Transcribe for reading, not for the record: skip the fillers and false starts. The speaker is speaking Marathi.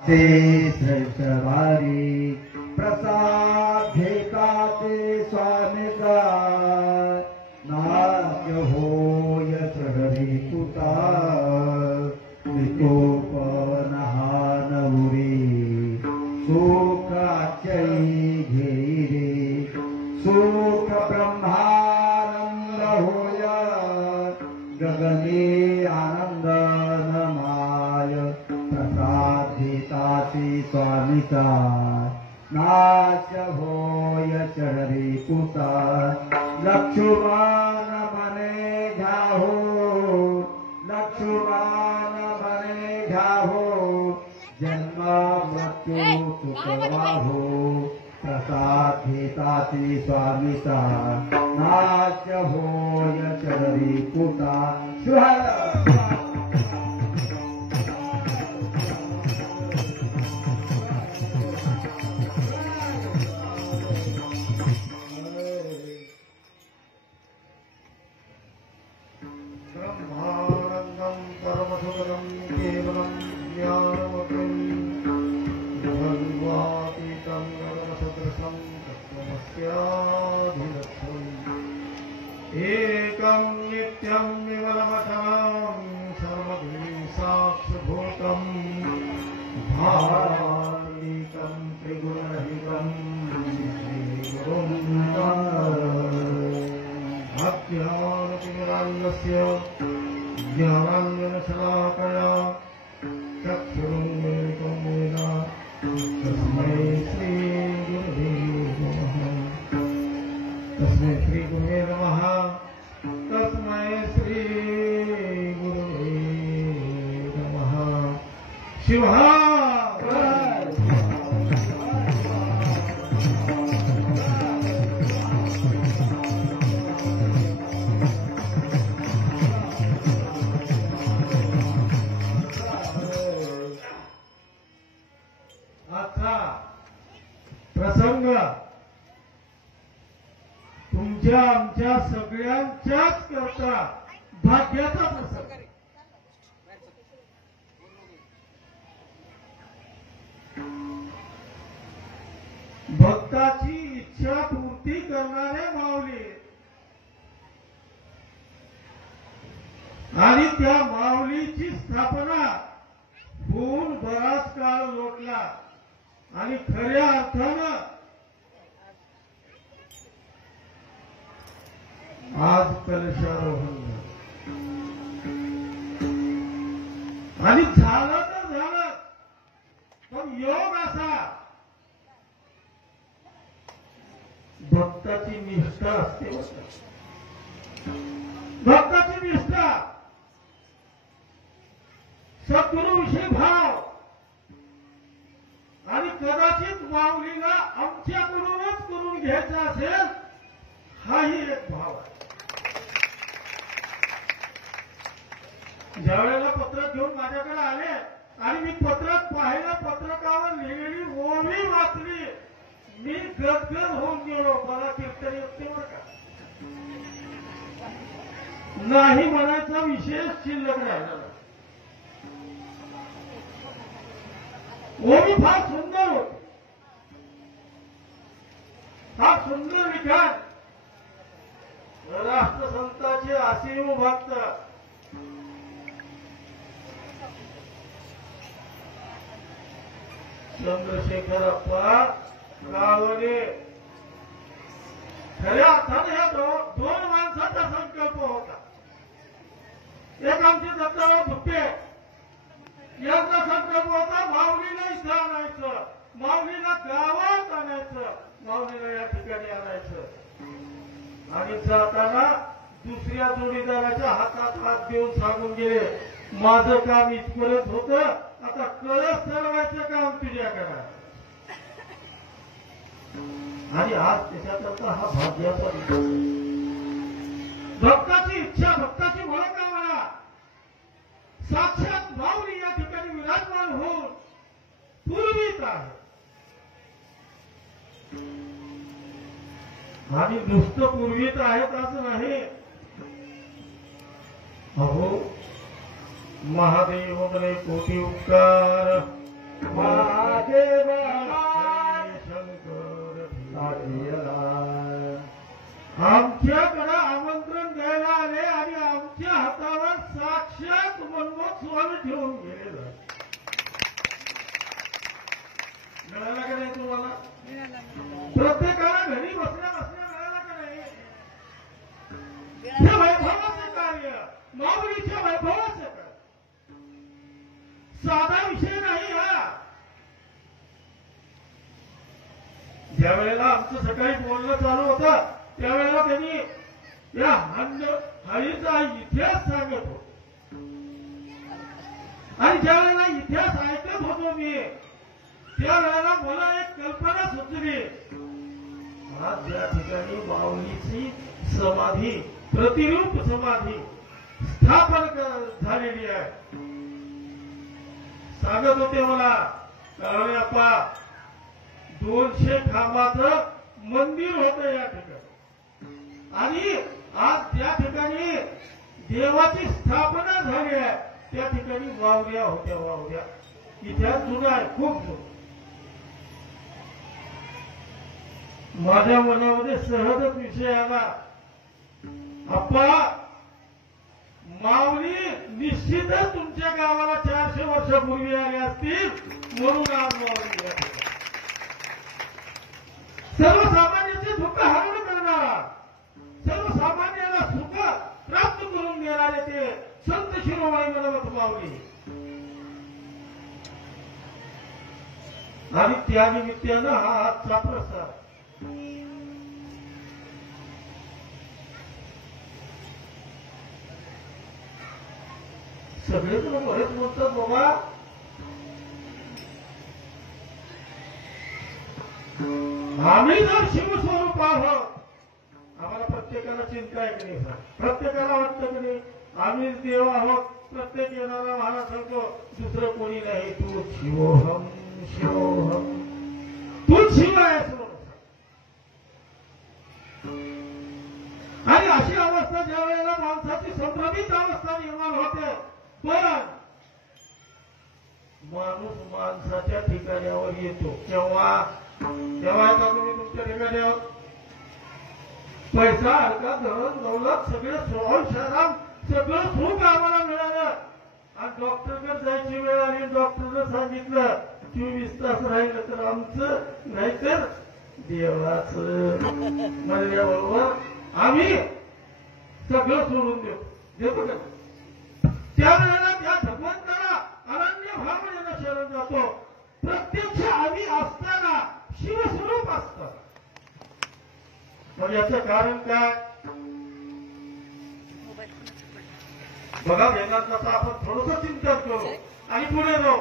ते श्रेष्ठवारी प्रसाद घेताते स्वामीचा नाट्य होय चढरी तुता विकोपनहानवरी सुखाचई घेरे सुख ब्रह्मानंद होय गगने आनंद नमाय प्रसादिताची स्वामीचा नाच होय चढरी तुता लक्ष्मण मने घ्याहो लक्ष्मण मने घ्याहो जन्म मृत्यू चुकवाहो प्रसाद घेताची स्वामीचा नाच होय चढरी तुता ब्रह्मानंदं परमसुखदं केवलं ज्ञानमग्नं द्वन्द्वातीतं परमसदृशं तत्त्वमस्याधिलक्ष्यम् एकं नित्यं विमलमठनं सर्वदेशाक्षभूतं भावानीकं त्रिगुणरहितं श्रीगुरुं अज्ञानतिमिरान्धस्य ज्ञानाञ्जनशलाकया चक्षुरुन्मीलितं येन तस्मै श्रीगुरुवे नमः तस्मै श्रीगुरुवे नमः तस्मै श्रीगुरुवे नमः शिवः प्रसंग तुमच्या आमच्या सगळ्यांच्याच करता भाग्याचा प्रसंग भक्ताची इच्छा पूर्ती करणारे माऊली आणि त्या माऊलीची स्थापना होऊन बराच काळ लोटला आणि खऱ्या अर्थानं आज कलशारोहण आणि झालं तर झालं पण योग असा भक्ताची निष्ठा असते भक्ताची निष्ठा सद्गुरूविषयी भाव आणि कदाचित माऊलीला आमच्याकडूनच करून घ्यायचा असेल हाही एक भाव आहे ज्यावेळेला पत्रक घेऊन माझ्याकडे आले आणि मी पत्रक पाहिलं पत्रकावर लिहिलेली ओवी वाचली मी गदगद होऊन गेलो मला कीर्तन येते बरं का नाही म्हणायचा विशेष शिल्लक राहिला ओवी फार सुंदर होती फार सुंदर लिखाण राष्ट्रसंताचे असीम भक्त चंद्रशेखरप्पा काळवडे खऱ्या अर्थाने ह्या दोन माणसाचा संकल्प होता एक आमचे दत्तराव भुट्टे यांचा संकल्प होता माऊलीला इथं आणायचं माऊलीला गावात आणायचं माऊलीला या ठिकाणी आणायचं आणि जाताना दुसऱ्या जोडीदाराच्या हातात हात देऊन सांगून गेले माझं काम इथपर्यंत होतं आता कळस ठरवायचं काम तुझ्याकडे आणि आज त्याच्याकरता हा भाग्याचा दिवस भक्ताची इच्छा भक्ताची मनोकामना साक्षात माऊली या ठिकाणी विराजमान होऊन पूर्वीच आहे आणि नुसतं पूर्वीच आहेत असं नाही अहो महादेव म्हणे कोटी उपकार महादेव शंकर साधियला. आमच्याकडे आमंत्रण द्यायला आले आणि आमच्या हातावर साक्षात मनमोहन स्वामी ठेवून गेलेलं. मिळाला का नाही तुम्हाला? प्रत्येकाला घरी बसल्या बसल्या मिळाला का नाही? हे वैभवाचं कार्य, माऊलीच्या वैभवाचं कार्य साधा विषय नाही हा. ज्या वेळेला आमचं सकाळी बोलणं चालू होतं त्यावेळेला त्यांनी या हळीचा इतिहास सांगत होतो आणि ज्या वेळेला इतिहास ऐकत होतो मी त्यावेळेला मला एक कल्पना सुचली. आज या ठिकाणी माऊलीची समाधी, प्रतिरूप समाधी स्थापन झालेली आहे. सांगत होते मला कळवळे अप्पा 200 खांबाचं मंदिर होतं या ठिकाणी आणि आज त्या ठिकाणी देवाची स्थापना झाली आहे. त्या ठिकाणी वावड्या होत्या. वावड्या इतिहास जुना आहे, खूप जुना. माझ्या मनामध्ये सहजच विषय आला, अप्पा माऊली निश्चितच तुमच्या गावाला 400 वर्षापूर्वी आले असतील म्हणून आज माऊली या ठिकाणी. सर्वसामान्यांचे दुःख हरण करणारा, सर्वसामान्यांना सुख प्राप्त करून देणारे ते संत शिरोमणी मनोगत माऊली आणि त्या निमित्तानं हा आजचा प्रसार. सगळेच बरेच बोलतात बाबा आम्ही जर शिवस्वरूप आहोत, आम्हाला प्रत्येकाला चिंता आहे की नाही? प्रत्येकाला वाटतं की नाही आम्हीच देव आहोत. प्रत्येक येणारा महाराज सांगतो दुसरं कोणी नाही, तू शिवोहम शिवोहम, तूच शिव आहेस. आणि अशी अवस्था ज्या वेळेला माणसाची संभ्रमित अवस्था निर्माण होते, पण माणूस माणसाच्या ठिकाणावर येतो. केव्हा का तुम्ही तुमच्या ठिकाणावर पैसा हलका धन दौलत सगळं सोहम सगळं सुख आम्हाला मिळालं आणि डॉक्टरकडे जायची वेळ आली, डॉक्टरनं सांगितलं 24 तास राहिलं तर आमचं नाहीतर देवाचं म्हणल्याबरोबर आम्ही सगळं सोडून देतो का? त्यावेळेला त्या भगवंताला अनन्य भावनेनं शरण जातो. प्रत्यक्ष आम्ही असताना शिवस्वरूप असतात. मग याचं कारण काय? बघा वेदांताचं आपण थोडंसं चिंतन करू आणि पुढे जाऊ.